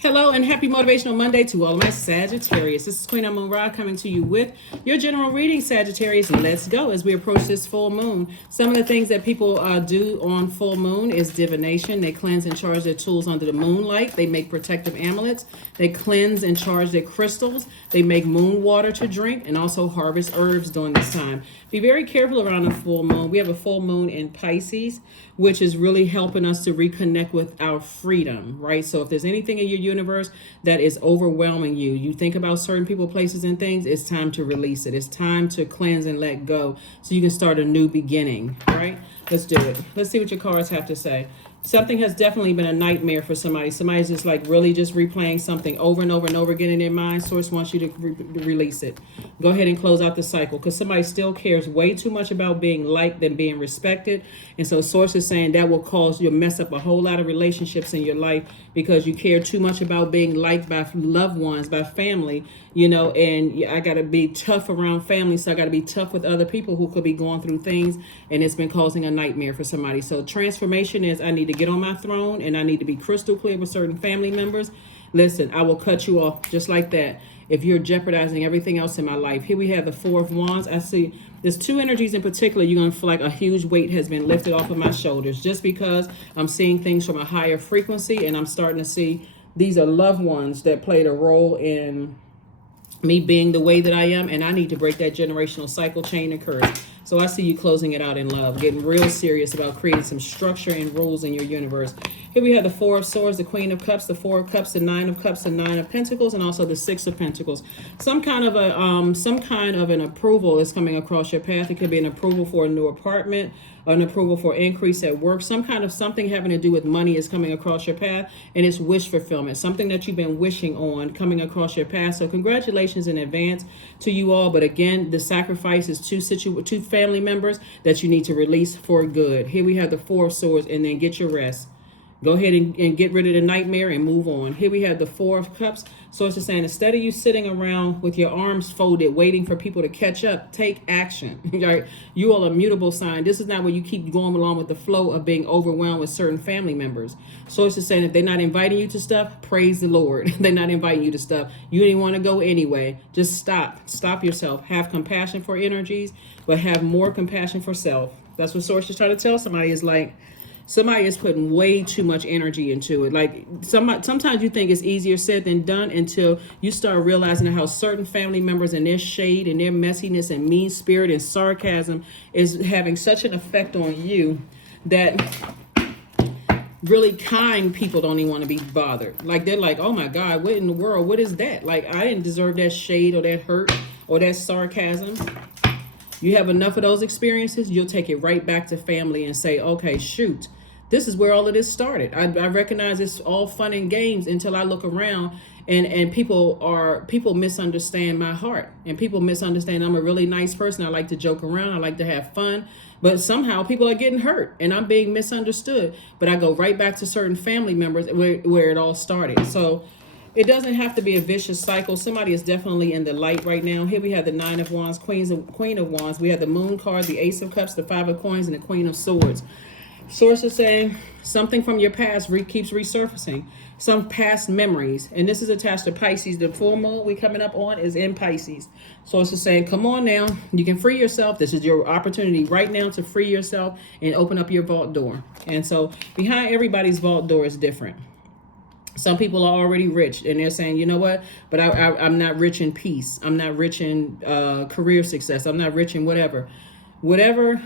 Hello and happy Motivational Monday to all of my Sagittarius. This is Queen Amun Ra coming to you with your general reading, Sagittarius. Let's go as we approach this full moon. Some of the things that people do on full moon is divination. They cleanse and charge their tools under the moonlight. They make protective amulets. They cleanse and charge their crystals. They make moon water to drink and also harvest herbs during this time. Be very careful around a full moon. We have a full moon in Pisces, which is really helping us to reconnect with our freedom, right? So if there's anything in your universe that is overwhelming you, you think about certain people, places, and things, it's time to release it. It's time to cleanse and let go so you can start a new beginning, right? Let's do it. Let's see what your cards have to say. Something has definitely been a nightmare for somebody. Somebody's just like really just replaying something over and over and over again in their mind. Source wants you to release it. Go ahead and close out the cycle because somebody still cares way too much about being liked than being respected. And so Source is saying that will cause you to mess up a whole lot of relationships in your life because you care too much about being liked by loved ones, by family, you know, and I got to be tough around family. So I got to be tough with other people who could be going through things. And it's been causing a nightmare for somebody. So transformation is I need to get on my throne and I need to be crystal clear with certain family members. Listen, I will cut you off just like that if you're jeopardizing everything else in my life. Here we have the Four of Wands. I see there's two energies in particular. You're going to feel like a huge weight has been lifted off of my shoulders just because I'm seeing things from a higher frequency and I'm starting to see these are loved ones that played a role in me being the way that I am, and I need to break that generational cycle, chain, and curse. So I see you closing it out in love, getting real serious about creating some structure and rules in your universe. Here we have the Four of Swords, the Queen of Cups, the Four of Cups, the Nine of Cups, the Nine of Pentacles, and also the Six of Pentacles. Some kind of an approval is coming across your path. It could be an approval for a new apartment, an approval for increase at work. Some kind of something having to do with money is coming across your path, and it's wish fulfillment, something that you've been wishing on coming across your path. So congratulations in advance to you all. But again, the sacrifice is two family members that you need to release for good. Here we have the Four of Swords, and then get your rest. Go ahead and get rid of the nightmare and move on. Here we have the Four of Cups. So it's just saying, instead of you sitting around with your arms folded, waiting for people to catch up, take action. Right? You are a mutable sign. This is not where you keep going along with the flow of being overwhelmed with certain family members. So it's just saying, if they're not inviting you to stuff, praise the Lord. They're not inviting you to stuff. You didn't want to go anyway. Just stop. Stop yourself. Have compassion for energies, but have more compassion for self. That's what Source is trying to tell somebody is like, somebody is putting way too much energy into it. Like sometimes you think it's easier said than done until you start realizing how certain family members and their shade and their messiness and mean spirit and sarcasm is having such an effect on you that really kind people don't even want to be bothered. Like they're like, oh my God, what in the world? What is that? Like I didn't deserve that shade or that hurt or that sarcasm. You have enough of those experiences, you'll take it right back to family and say, okay, shoot. This is where all of this started. I recognize it's all fun and games until I look around and people misunderstand my heart and people misunderstand I'm a really nice person. I like to joke around. I like to have fun, but somehow people are getting hurt and I'm being misunderstood. But I go right back to certain family members where it all started. So it doesn't have to be a vicious cycle. Somebody is definitely in the light right now. Here we have the Nine of Wands, Queen of Wands. We have the Moon card, the Ace of Cups, the Five of Coins, and the Queen of Swords. Source is saying something from your past keeps resurfacing. Some past memories. And this is attached to Pisces. The full moon we coming up on is in Pisces. Source is saying, come on now. You can free yourself. This is your opportunity right now to free yourself and open up your vault door. And so behind everybody's vault door is different. Some people are already rich and they're saying, you know what, but I'm not rich in peace. I'm not rich in career success. I'm not rich in whatever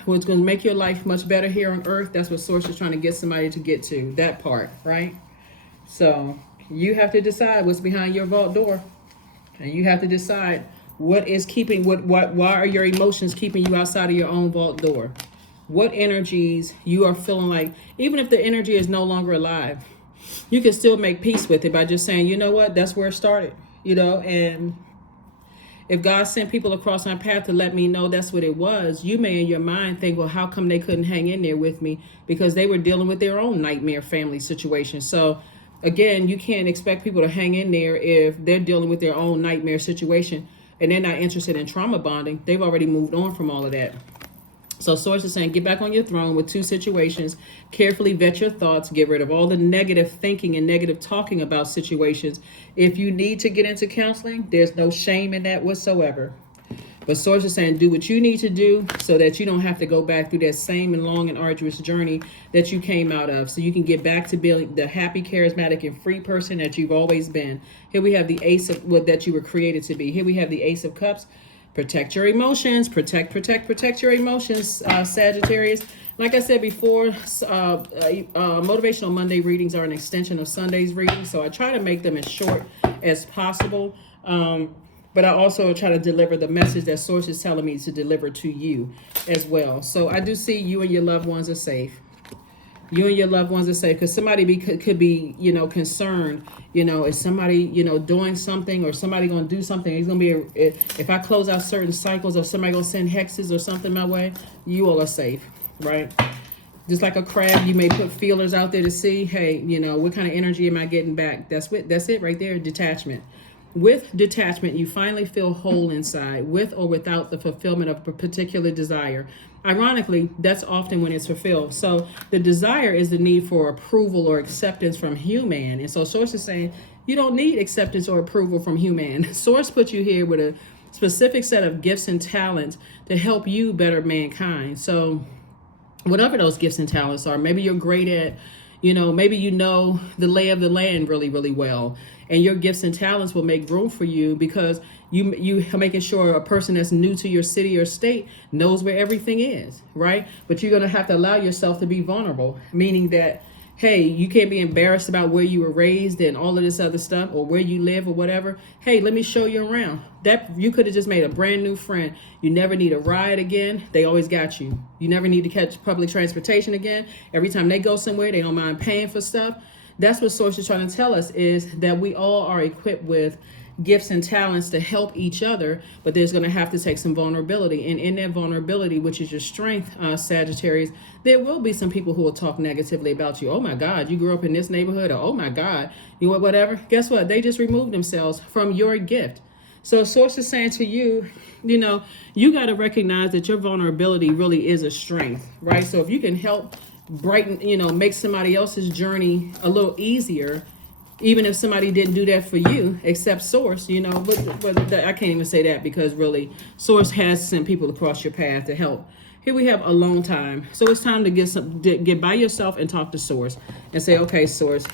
was going to make your life much better here on earth. That's what Source is trying to get somebody to get to, that part, right? So you have to decide what's behind your vault door. And you have to decide what is keeping, why are your emotions keeping you outside of your own vault door? What energies you are feeling like, even if the energy is no longer alive, you can still make peace with it by just saying, you know what, that's where it started, you know, and if God sent people across my path to let me know that's what it was, you may in your mind think, well, how come they couldn't hang in there with me? Because they were dealing with their own nightmare family situation. So again, you can't expect people to hang in there if they're dealing with their own nightmare situation and they're not interested in trauma bonding. They've already moved on from all of that. So Source is saying, get back on your throne with two situations. Carefully vet your thoughts. Get rid of all the negative thinking and negative talking about situations. If you need to get into counseling, there's no shame in that whatsoever. But Source is saying, do what you need to do so that you don't have to go back through that same and long and arduous journey that you came out of. So you can get back to being the happy, charismatic, and free person that you've always been. Here we have the Ace of what that you were created to be. Here we have the Ace of Cups. Protect your emotions. Protect your emotions, Sagittarius. Like I said before, Motivational Monday readings are an extension of Sunday's readings. So I try to make them as short as possible. But I also try to deliver the message that Source is telling me to deliver to you as well. So I do see you and your loved ones are safe. You and your loved ones are safe, because somebody could be, concerned, is somebody, doing something, or somebody going to do something. It's going to be, if I close out certain cycles, or somebody going to send hexes or something my way, you all are safe, right? Just like a crab, you may put feelers out there to see, hey, what kind of energy am I getting back? That's it right there, detachment. With detachment, you finally feel whole inside, with or without the fulfillment of a particular desire. Ironically, that's often when it's fulfilled. So the desire is the need for approval or acceptance from human. And so Source is saying, you don't need acceptance or approval from human. Source put you here with a specific set of gifts and talents to help you better mankind. So whatever those gifts and talents are, maybe you're great at, maybe the lay of the land really, really well. And your gifts and talents will make room for you, because you are making sure a person that's new to your city or state knows where everything is, right? But you're going to have to allow yourself to be vulnerable, meaning that, hey, you can't be embarrassed about where you were raised and all of this other stuff, or where you live or whatever. Hey, let me show you around. That you could have just made a brand new friend. You never need a ride again. They always got you. You never need to catch public transportation again. Every time they go somewhere, they don't mind paying for stuff. That's what Source is trying to tell us, is that we all are equipped with gifts and talents to help each other, but there's going to have to take some vulnerability. And in that vulnerability, which is your strength, Sagittarius, there will be some people who will talk negatively about you. Oh my God, you grew up in this neighborhood, or oh my God, whatever. Guess what? They just removed themselves from your gift. So Source is saying to you, you got to recognize that your vulnerability really is a strength, right? So if you can help brighten, make somebody else's journey a little easier, even if somebody didn't do that for you, except Source, but I can't even say that, because really Source has sent people across your path to help. Here we have alone time. So it's time to get by yourself and talk to Source and say, okay, Source,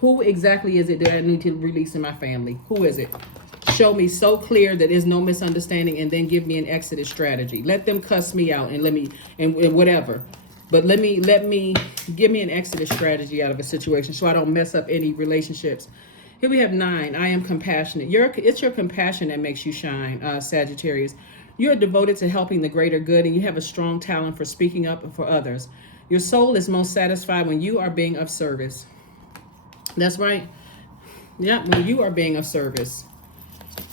who exactly is it that I need to release in my family? Who is it? Show me so clear that there's no misunderstanding, and then give me an exodus strategy. Let them cuss me out and and whatever. But let me give me an exodus strategy out of a situation, so I don't mess up any relationships. Here we have 9. I am compassionate. It's your compassion that makes you shine, Sagittarius. You are devoted to helping the greater good, and you have a strong talent for speaking up for others. Your soul is most satisfied when you are being of service. That's right. Yeah, when you are being of service.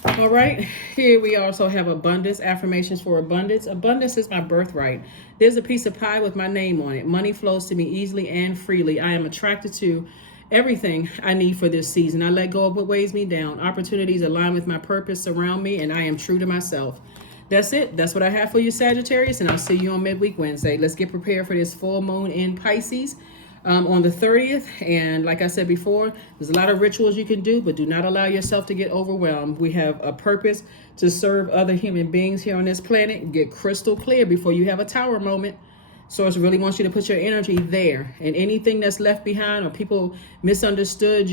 All right, here we also have abundance, affirmations for abundance. Abundance is my birthright. There's a piece of pie with my name on it. Money flows to me easily and freely. I am attracted to everything I need for this season. I let go of what weighs me down. Opportunities align with my purpose around me, and I am true to myself. That's it. That's what I have for you, Sagittarius, and I'll see you on Midweek Wednesday. Let's get prepared for this full moon in Pisces. On the 30th, and like I said before, there's a lot of rituals you can do, but do not allow yourself to get overwhelmed. We have a purpose to serve other human beings here on this planet. Get crystal clear before you have a tower moment. Source really wants you to put your energy there, and anything that's left behind, or people misunderstood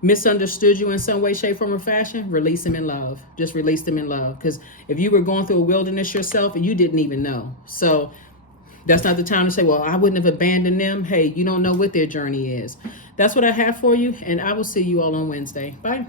misunderstood you in some way, shape, form, or fashion, release them in love. Just release them in love, because if you were going through a wilderness yourself, you didn't even know. So that's not the time to say, well, I wouldn't have abandoned them. Hey, you don't know what their journey is. That's what I have for you, and I will see you all on Wednesday. Bye.